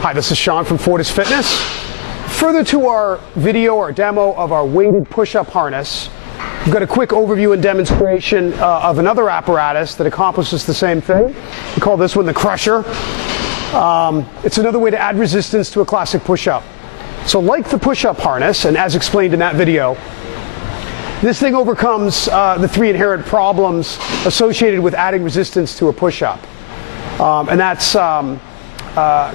Hi, this is Sean from Fortis Fitness. Further to our video or demo of our weighted push-up harness, we've got a quick overview and demonstration of another apparatus that accomplishes the same thing. We call this one the crusher. It's another way to add resistance to a classic push-up. So like the push-up harness, and as explained in that video, this thing overcomes the three inherent problems associated with adding resistance to a push-up. And that's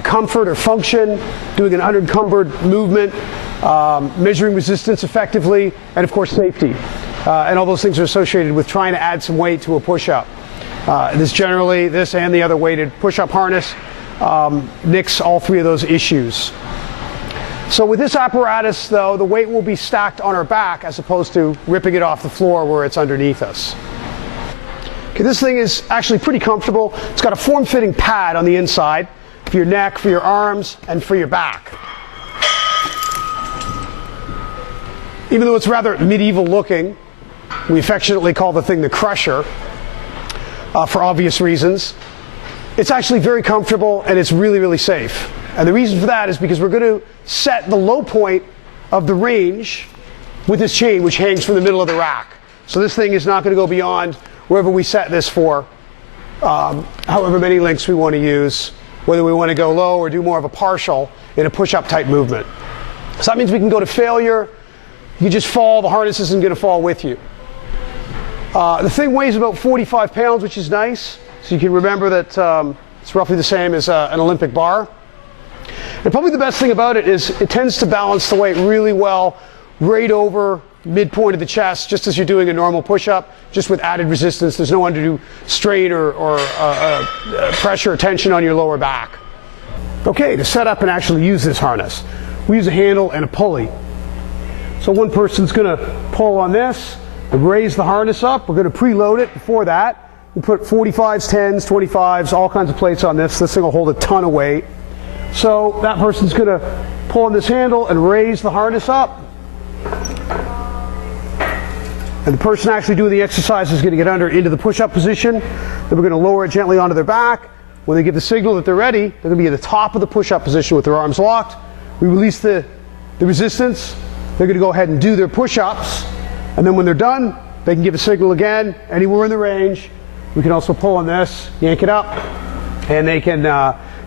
comfort or function, doing an unencumbered movement, measuring resistance effectively, and of course safety. And all those things are associated with trying to add some weight to a push-up. This and the other weighted push-up harness nix all three of those issues. So with this apparatus, though, the weight will be stacked on our back as opposed to ripping it off the floor where it's underneath us. Okay, this thing is actually pretty comfortable. It's got a form-fitting pad on the inside for your neck, for your arms, and for your back. Even though it's rather medieval looking, we affectionately call the thing the crusher for obvious reasons. It's actually very comfortable and it's really, really safe. And the reason for that is because we're going to set the low point of the range with this chain, which hangs from the middle of the rack. So this thing is not going to go beyond wherever we set this for, however many lengths we want to use, whether we want to go low or do more of a partial in a push-up type movement. So that means we can go to failure. You just fall, the harness isn't going to fall with you. The thing weighs about 45 pounds, which is nice. So you can remember that it's roughly the same as an Olympic bar. And probably the best thing about it is it tends to balance the weight really well right over midpoint of the chest, just as you're doing a normal push-up, just with added resistance. There's no undue strain or pressure or tension on your lower back. Okay, to set up and actually use this harness, we use a handle and a pulley. So one person's going to pull on this and raise the harness up. We're going to preload it before that. We put 45s, 10s, 25s, all kinds of plates on this. This thing will hold a ton of weight. So that person's going to pull on this handle and raise the harness up. And the person actually doing the exercise is going to get under into the push-up position. Then we're going to lower it gently onto their back. When they give the signal that they're ready, they're going to be at the top of the push-up position with their arms locked. We release the resistance. They're going to go ahead and do their push-ups. And then when they're done, they can give a signal again, anywhere in the range. We can also pull on this, yank it up, and they can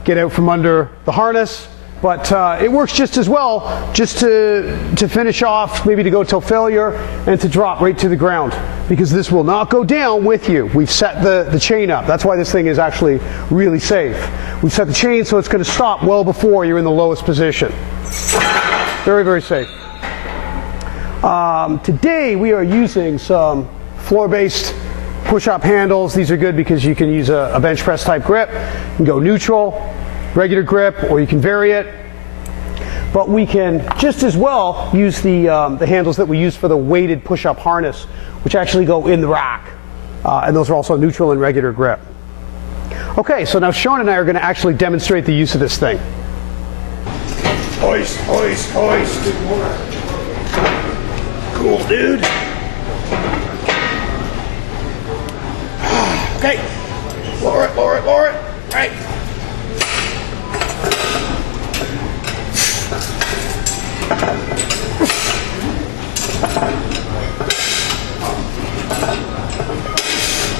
get out from under the harness. But it works just as well, just to finish off, maybe to go till failure, and to drop right to the ground, because this will not go down with you. We've set the chain up. That's why this thing is actually really safe. We've set the chain so it's going to stop well before you're in the lowest position. Very, very safe. Today we are using some floor-based push-up handles. These are good because you can use a bench press type grip. You can go neutral, regular grip, or you can vary it. But we can just as well use the handles that we use for the weighted push-up harness, which actually go in the rack. And those are also neutral and regular grip. Okay, so now Sean and I are going to actually demonstrate the use of this thing. Hoist, hoist, hoist. Cool, dude. Okay. Lower it, lower it, lower it. All right.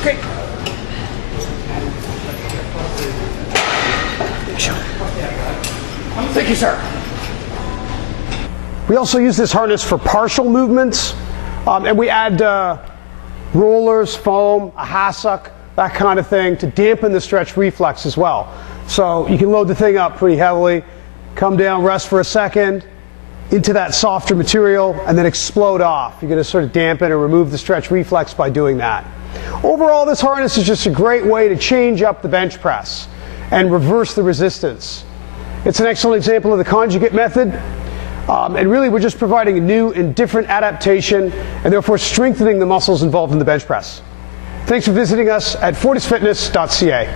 Okay. Thank you, sir. We also use this harness for partial movements, and we add rollers, foam, a hassock, that kind of thing to dampen the stretch reflex as well. So you can load the thing up pretty heavily, come down, rest for a second, into that softer material, and then explode off. You're going to sort of dampen or remove the stretch reflex by doing that. Overall, this harness is just a great way to change up the bench press and reverse the resistance. It's an excellent example of the conjugate method. And really, we're just providing a new and different adaptation and therefore strengthening the muscles involved in the bench press. Thanks for visiting us at fortisfitness.ca.